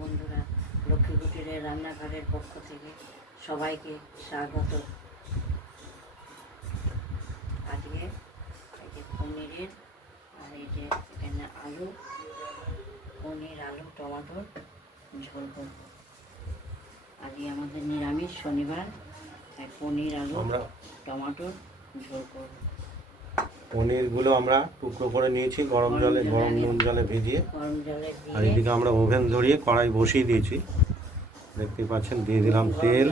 বন্ধুরা, লক্ষ্মী কুটিরের রান্নাঘরের পক্ষ থেকে সবাইকে স্বাগত। আজকে এই যে পনিরের আর এই যে এখানে আলু, পনির, আলু, টমেটোর ঝোল করব। আজকে আমাদের নিরামিষ শনিবার, তাই পনির, আলু, টমেটোর ঝোল করব। পনিরগুলো আমরা টুকরো করে নিয়েছি গরম নুন জলে ভিজিয়ে। আর এদিকে আমরা ওভেন ধরিয়ে কড়াই বসিয়ে দিয়েছি, দেখতে পাচ্ছেন। দিয়ে দিলাম তেল,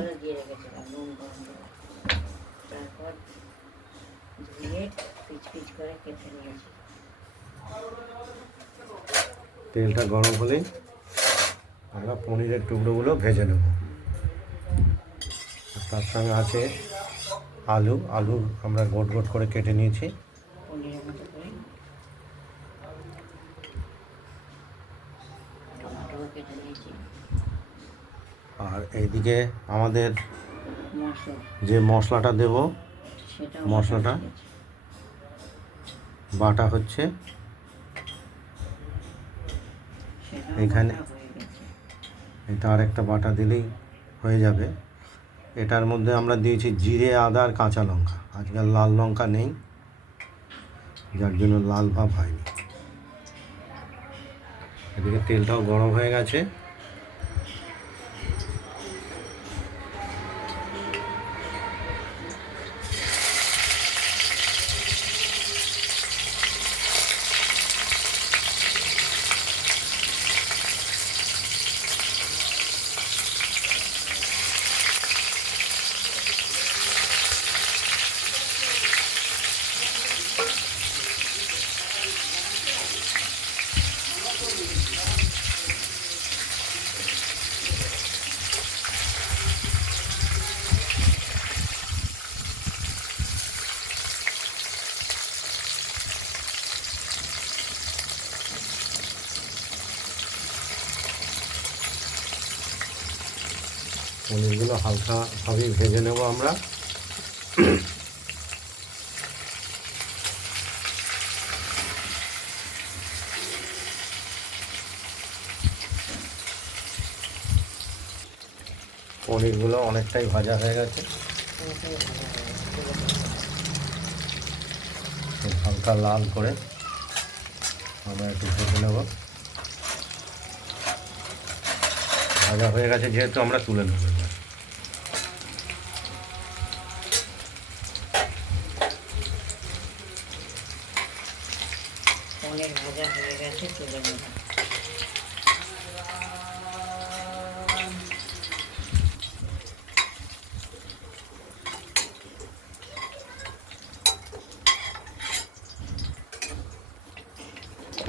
তারপর ধুয়ে পিচ করে কেটে নিয়েছি। তেলটা গরম হলেই আমরা পনিরের টুকরোগুলো ভেজে নেব। তার সঙ্গে আছে আলু আমরা গোট গোট করে কেটে নিয়েছি। পনিরের মতো করে টমেটো কেটে নিয়েছি। আর এইদিকে আমাদের যে মশলাটা দেব, মশলাটা বাটা হচ্ছে। এখানে এটা আর একটা বাটা দিলেই হয়ে যাবে। এটার মধ্যে আমরা দিয়েছি জিরে, আদা আর কাঁচা লঙ্কা। আজকাল লাল লঙ্কা নেই, যার জন্য লাল ভাব হয়নি। এদিকে তেলটাও গরম হয়ে গেছে। পনিরগুলো হালকাভাবেই ভেজে নেব আমরা। পনিরগুলো অনেকটাই ভাজা হয়ে গেছে, হালকা লাল করে আমরা একটু ভেজে নেব। ভাজা হয়ে গেছে যেহেতু আমরা তুলে নেব। পনির ভাজা হয়ে গেছে, তুলে নেব।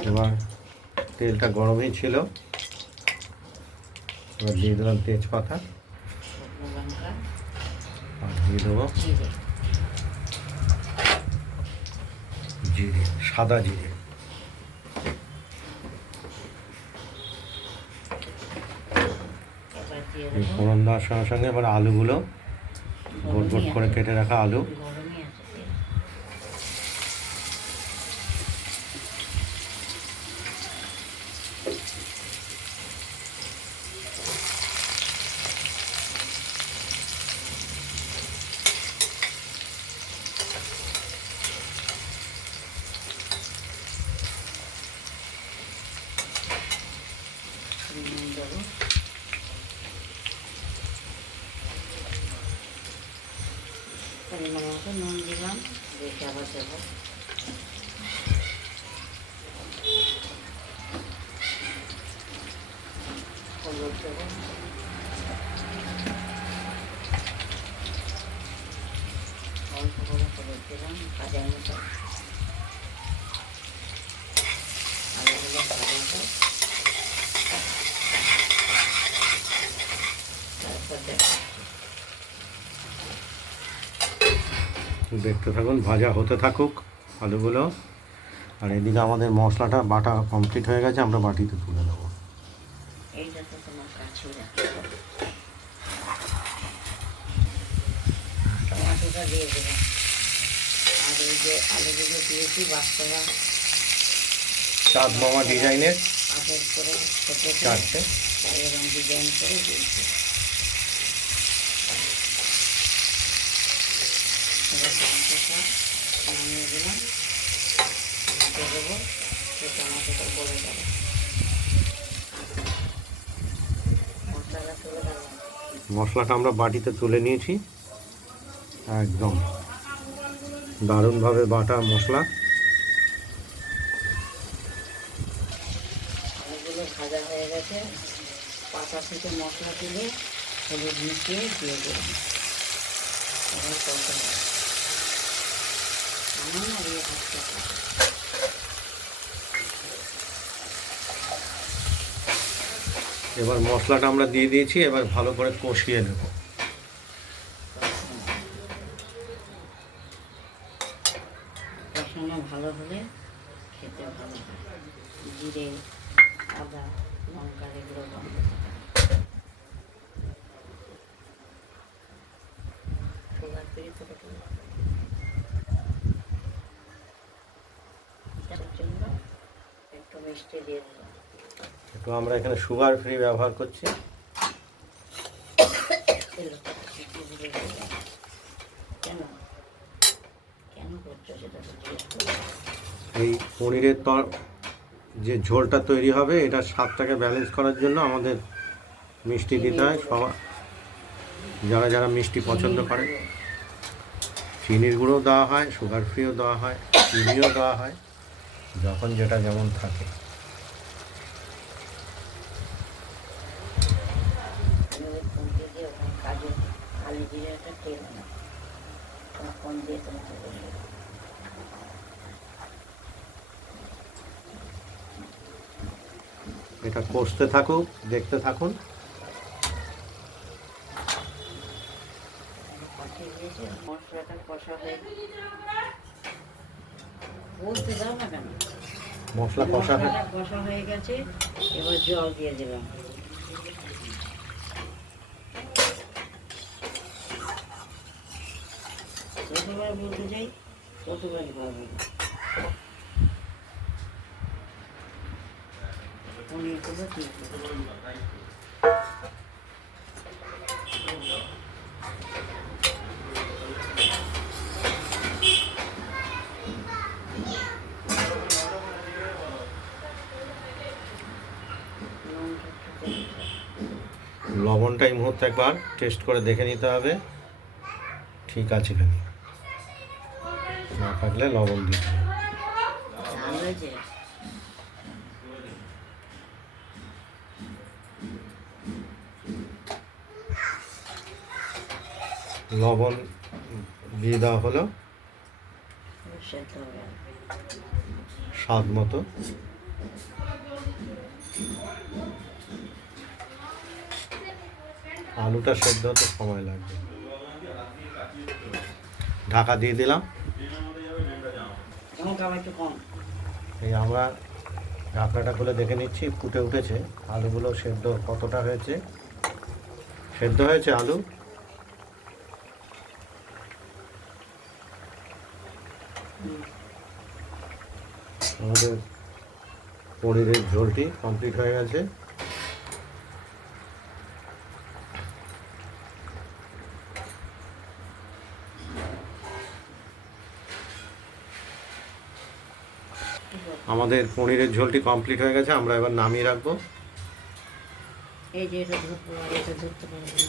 এবার তেলটা গরমই ছিল, এবার দিয়ে দিলাম তেজপাতা আর দিয়ে দেবো জিরে, সাদা জিরে। এই ফোড়ন দেওয়ার সঙ্গে সঙ্গে এবার আলুগুলো গোট গোট করে কেটে রাখা আলু, পরিমাণ মতো নুন দিলাম, দেখে আবার দেবো। হলুদ দেবো, অল্প করে হলুদ দিলাম ভাজার মতো। আলুগুলো ভাজাবো, তারপর দেখতে থাকুন, ভাজা হতে থাকুক আলুগুলো। আর এদিকে আমাদের মশলাটা বাটা কমপ্লিট হয়ে গেছে, আমরা বাটিতে তুলে নেব। এইটা তো তোমার কাছেই রাখতে হবে। টমাটোটা দিয়ে দেবো, আর এই যে আলুগুলো দিয়েছি বাচ্চারা চাঁদ মামা ডিজাইনের আগের করে চারটে তাই এরকম ডিজাইন করে দিয়েছি। এবার টমেটোটা নামিয়ে দিলাম, দিয়ে দেবো, সেই টমেটোটা গলে যাবে। মশলাটা তুলে দেবো। মশলাটা আমরা বাটিতে তুলে নিয়েছি, একদম দারুণভাবে বাটা মশলা। আলুগুলো ভাজা হয়ে গেছে, পাতা থেকে মশলা তুলে হলুদ মিশিয়ে দিয়ে দিলাম। এবার করতে হবে আমার না দিয়ে ভাজতে হবে। এবার মশলাটা আমরা দিয়ে দিয়েছি, এবার ভালো করে কষিয়ে নেব। কষানো ভালো হলে খেতে ভালো হয়। জিরে, আদা, লঙ্কার এগুলো গন্ধ থাকে। সুগার ফ্রি করে দেবো। এটার জন্য একটু মিষ্টি দিয়ে দিলাম। তো আমরা এখানে সুগার ফ্রি ব্যবহার করছি। কেন কেন করছো সেটা তো জিজ্ঞেস করো। এই পনিরের যে ঝোলটা তৈরি হবে, এটার স্বাদটাকে ব্যালেন্স করার জন্য আমাদের মিষ্টি দিতে হয়। যারা যারা মিষ্টি পছন্দ করে, চিনির গুঁড়ো দেওয়া হয়, সুগার ফ্রিও দেওয়া হয়, চিনিও দেওয়া হয়, যখন যেটা যেমন থাকে। কাজু কালি জিরে একটা তেল না কম দিয়ে তোমাকে বলবো। এটা কষতে থাকুক, দেখতে থাকুন। মশলাটা কষা হয়ে বলতে দাও না কেন। মশলা কষা হয়ে গেছে, এবার জল দিয়ে দিলাম। যতবার বলতে যাই ততবার বলবো। পনিরগুলো দিয়ে দিলাম। লবণটা এই মুহূর্তে একবার টেস্ট করে দেখে নিতে হবে, ঠিক আছে কিনা। না থাকলে লবণ দিতে হবে। লবণ দিয়ে দেওয়া হলো স্বাদ মতো। আলুটা সেদ্ধ হতে সময় লাগবে। ঢাকা দিয়ে দিলাম। এই আমরা ঢাকনাটা খুলে দেখে নিচ্ছি, ফুটে উঠেছে। আলুগুলো সেদ্ধ কতটা হয়েছে, সেদ্ধ হয়েছে আলু। আমাদের পনিরের ঝোলটি কমপ্লিট হয়ে গেছে। আমাদের পনিরের ঝোলটি কমপ্লিট হয়ে গেছে, আমরা এবার নামিয়ে রাখবো। এই যে এটা ধরতে পারবে, এটা ধরতে পারবে না।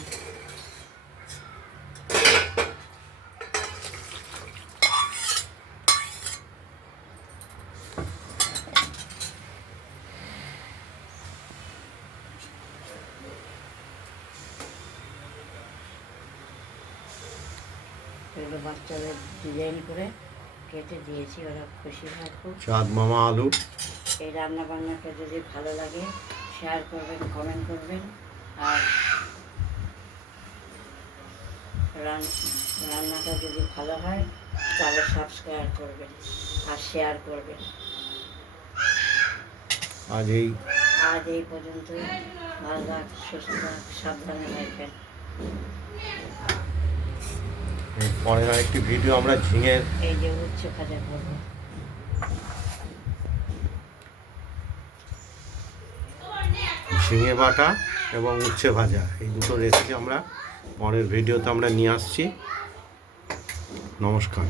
এগুলো বাচ্চাদের ডিজাইন করে কেটে দিয়েছি, ওরা খুশি হয় খুব। চাঁদ মামা আলু। এই রান্না বান্নাটা যদি ভালো লাগে শেয়ার করবেন, কমেন্ট করবেন, আর রান্নাটা যদি ভালো হয় তাহলে সাবস্ক্রাইব করবেন আর শেয়ার করবেন। আজ এই পর্যন্তই। ভালো থাক, সুস্থ থাক, সাবধানে থাকবেন। পরের আরেকটি ভিডিও আমরা ঝিঙের এই যে উচ্ছে ভাজা করবো। ঝিঙে বাটা এবং উচ্ছে ভাজা, এই দুটো রেসিপি আমরা পরের ভিডিওতে আমরা নিয়ে আসছি। নমস্কার।